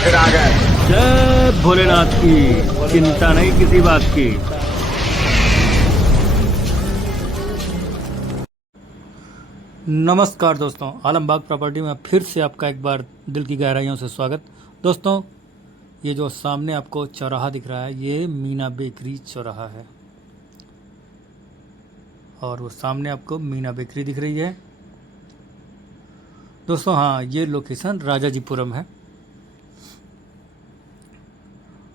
फिर आ गए। जय भोलेनाथ की, चिंता नहीं किसी बात की। नमस्कार दोस्तों, आलमबाग प्रॉपर्टी में फिर से आपका एक बार दिल की गहराइयों से स्वागत। दोस्तों, ये जो सामने आपको चौराहा दिख रहा है, ये मीना बेकरी चौराहा है और वो सामने आपको मीना बेकरी दिख रही है। दोस्तों हाँ, ये लोकेशन राजाजीपुरम है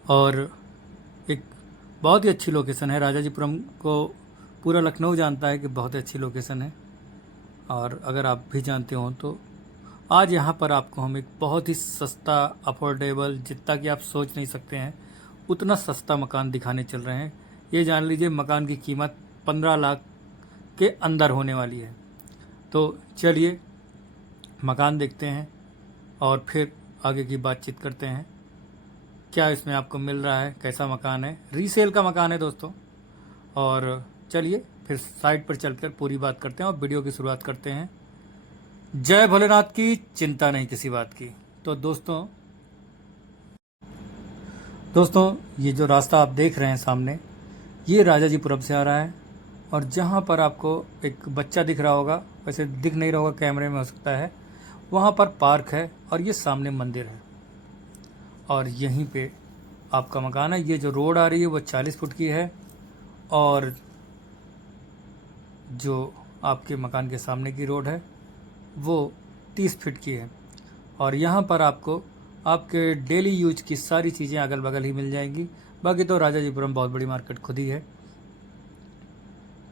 और एक बहुत ही अच्छी लोकेशन है। राजाजीपुरम को पूरा लखनऊ जानता है कि बहुत ही अच्छी लोकेशन है, और अगर आप भी जानते हो तो आज यहाँ पर आपको हम एक बहुत ही सस्ता, अफोर्डेबल, जितना कि आप सोच नहीं सकते हैं उतना सस्ता मकान दिखाने चल रहे हैं। ये जान लीजिए, मकान की कीमत 15 लाख के अंदर होने वाली है। तो चलिए मकान देखते हैं और फिर आगे की बातचीत करते हैं। क्या इसमें आपको मिल रहा है, कैसा मकान है। रीसेल का मकान है दोस्तों। और चलिए फिर साइट पर चलकर पूरी बात करते हैं और वीडियो की शुरुआत करते हैं। जय भोलेनाथ की, चिंता नहीं किसी बात की। तो दोस्तों ये जो रास्ता आप देख रहे हैं सामने, ये राजाजीपुरम से आ रहा है। और जहाँ पर आपको एक बच्चा दिख रहा होगा, वैसे दिख नहीं रहा होगा, कैमरे में हो सकता है, वहाँ पर पार्क है और ये सामने मंदिर है और यहीं पे आपका मकान है। ये जो रोड आ रही है वो 40 फुट की है और जो आपके मकान के सामने की रोड है वो 30 फीट की है। और यहाँ पर आपको आपके डेली यूज की सारी चीज़ें अगल बगल ही मिल जाएंगी। बाकी तो राजाजीपुरम बहुत बड़ी मार्केट खुद ही है।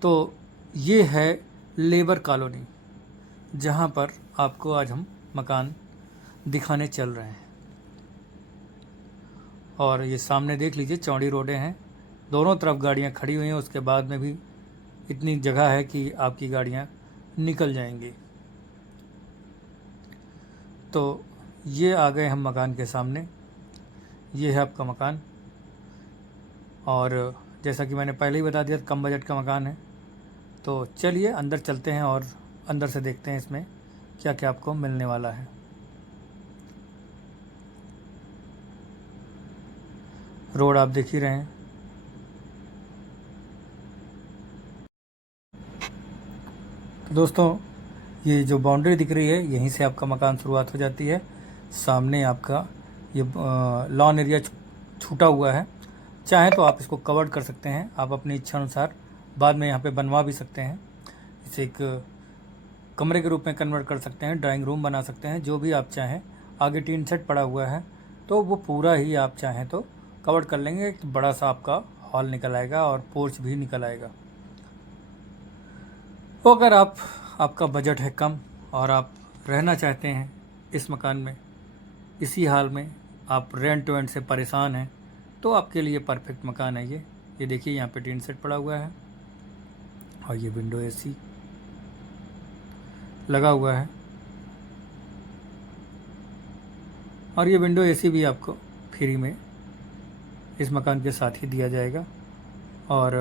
तो ये है लेबर कॉलोनी, जहाँ पर आपको आज हम मकान दिखाने चल रहे हैं। और ये सामने देख लीजिए, चौड़ी रोडें हैं, दोनों तरफ गाड़ियाँ खड़ी हुई हैं। उसके बाद में भी इतनी जगह है कि आपकी गाड़ियाँ निकल जाएंगी। तो ये आ गए हम मकान के सामने। ये है आपका मकान और जैसा कि मैंने पहले ही बता दिया, कम बजट का मकान है। तो चलिए अंदर चलते हैं और अंदर से देखते हैं इसमें क्या क्या आपको मिलने वाला है। रोड आप देख ही रहे हैं। तो दोस्तों, ये जो बाउंड्री दिख रही है, यहीं से आपका मकान शुरुआत हो जाती है। सामने आपका ये लॉन एरिया छूटा हुआ है। चाहे तो आप इसको कवर कर सकते हैं, आप अपनी इच्छा अनुसार बाद में यहाँ पे बनवा भी सकते हैं। इसे एक कमरे के रूप में कन्वर्ट कर सकते हैं, ड्राइंग रूम बना सकते हैं, जो भी आप चाहें। आगे टीन सेट पड़ा हुआ है तो वो पूरा ही आप चाहें तो कवर कर लेंगे। एक बड़ा सा आपका हॉल निकल आएगा और पोर्च भी निकल आएगा। तो अगर आपका बजट है कम और आप रहना चाहते हैं इस मकान में, इसी हाल में आप रेंट वेंट से परेशान हैं, तो आपके लिए परफेक्ट मकान है ये देखिए, यहाँ पे टीन सेट पड़ा हुआ है और ये विंडो एसी लगा हुआ है। और ये विंडो एसी भी आपको फ्री में इस मकान के साथ ही दिया जाएगा। और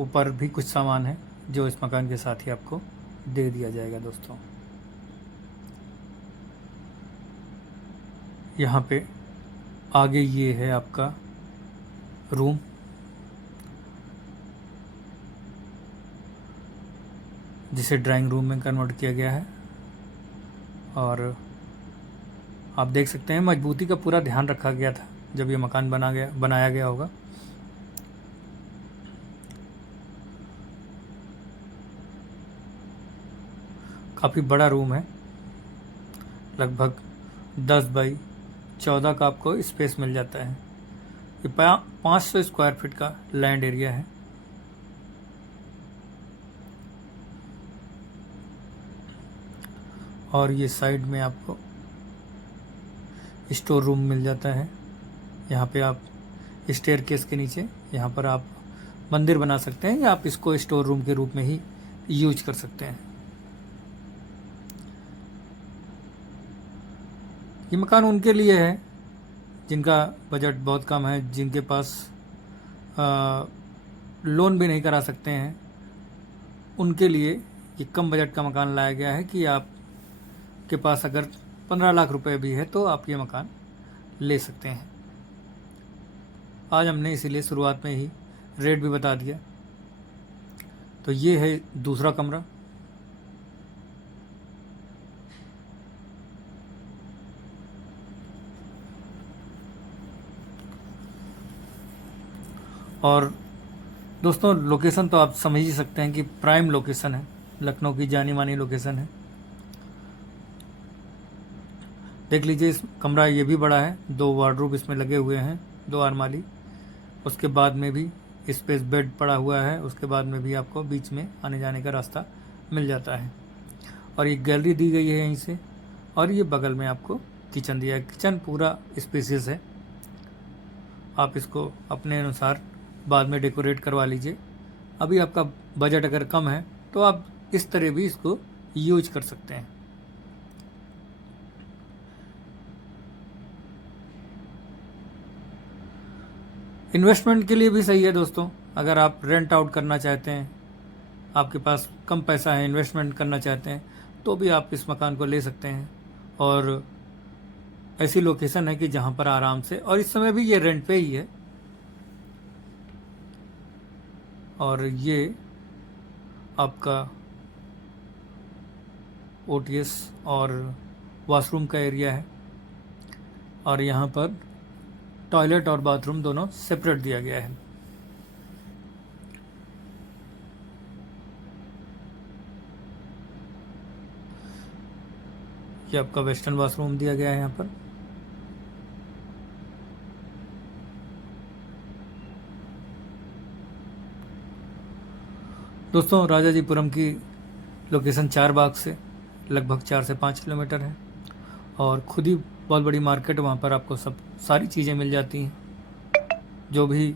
ऊपर भी कुछ सामान है जो इस मकान के साथ ही आपको दे दिया जाएगा। दोस्तों यहाँ पे आगे ये है आपका रूम। जिसे ड्राइंग रूम में कन्वर्ट किया गया है। और आप देख सकते हैं मजबूती का पूरा ध्यान रखा गया था जब ये मकान बनाया गया होगा। काफ़ी बड़ा रूम है, लगभग 10 बाई 14 का आपको स्पेस मिल जाता है। ये 500 स्क्वायर फीट का लैंड एरिया है। और ये साइड में आपको स्टोर रूम मिल जाता है। यहाँ पे आप स्टेयरकेस के नीचे यहाँ पर आप मंदिर बना सकते हैं या आप इसको स्टोर रूम के रूप में ही यूज कर सकते हैं। ये मकान उनके लिए है जिनका बजट बहुत कम है, जिनके पास लोन भी नहीं करा सकते हैं। उनके लिए ये कम बजट का मकान लाया गया है कि आपके पास अगर 15 लाख रुपए भी है तो आप ये मकान ले सकते हैं। आज हमने इसीलिए शुरुआत में ही रेट भी बता दिया। तो ये है दूसरा कमरा। और दोस्तों लोकेशन तो आप समझ ही सकते हैं कि प्राइम लोकेशन है, लखनऊ की जानी मानी लोकेशन है। देख लीजिए इस कमरा ये भी बड़ा है, 2 वार्डरोब इसमें लगे हुए हैं, 2 आरमाली। उसके बाद में भी स्पेस बेड पड़ा हुआ है, उसके बाद में भी आपको बीच में आने जाने का रास्ता मिल जाता है। और ये गैलरी दी गई है यहीं से, और ये बगल में आपको किचन दिया है। किचन पूरा स्पेसियस है, आप इसको अपने अनुसार बाद में डेकोरेट करवा लीजिए। अभी आपका बजट अगर कम है तो आप इस तरह भी इसको यूज कर सकते हैं। इन्वेस्टमेंट के लिए भी सही है दोस्तों। अगर आप रेंट आउट करना चाहते हैं, आपके पास कम पैसा है, इन्वेस्टमेंट करना चाहते हैं, तो भी आप इस मकान को ले सकते हैं। और ऐसी लोकेशन है कि जहां पर आराम से, और इस समय भी ये रेंट पे ही है। और ये आपका ओटीएस और वॉशरूम का एरिया है, और यहाँ पर टॉयलेट और बाथरूम दोनों सेपरेट दिया गया है। ये आपका वेस्टर्न बाथरूम दिया गया है यहाँ पर। दोस्तों राजाजीपुरम की लोकेशन चारबाग से लगभग 4 से 5 किलोमीटर है, और खुद ही बहुत बड़ी मार्केट, वहाँ पर आपको सब सारी चीज़ें मिल जाती हैं जो भी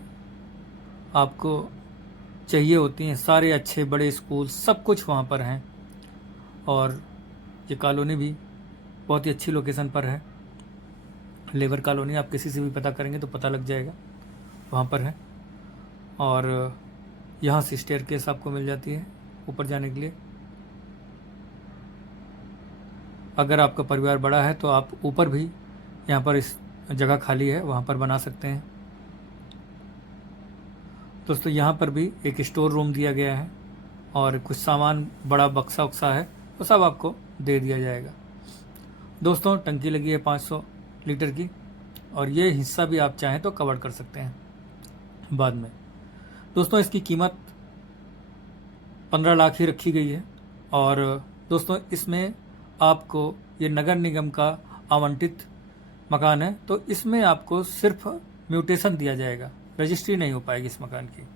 आपको चाहिए होती हैं। सारे अच्छे बड़े स्कूल सब कुछ वहाँ पर हैं। और ये कॉलोनी भी बहुत ही अच्छी लोकेशन पर है, लेबर कॉलोनी। आप किसी से भी पता करेंगे तो पता लग जाएगा, वहाँ पर है। और यहाँ से स्टेयरकेस आपको मिल जाती है ऊपर जाने के लिए। अगर आपका परिवार बड़ा है तो आप ऊपर भी, यहाँ पर इस जगह खाली है, वहाँ पर बना सकते हैं। दोस्तों यहाँ पर भी एक स्टोर रूम दिया गया है, और कुछ सामान बड़ा बक्सा उक्सा है तो सब आपको दे दिया जाएगा। दोस्तों टंकी लगी है 500 लीटर की, और ये हिस्सा भी आप चाहें तो कवर कर सकते हैं बाद में। दोस्तों इसकी कीमत 15 लाख ही रखी गई है। और दोस्तों इसमें आपको ये नगर निगम का आवंटित मकान है, तो इसमें आपको सिर्फ म्यूटेशन दिया जाएगा, रजिस्ट्री नहीं हो पाएगी इस मकान की।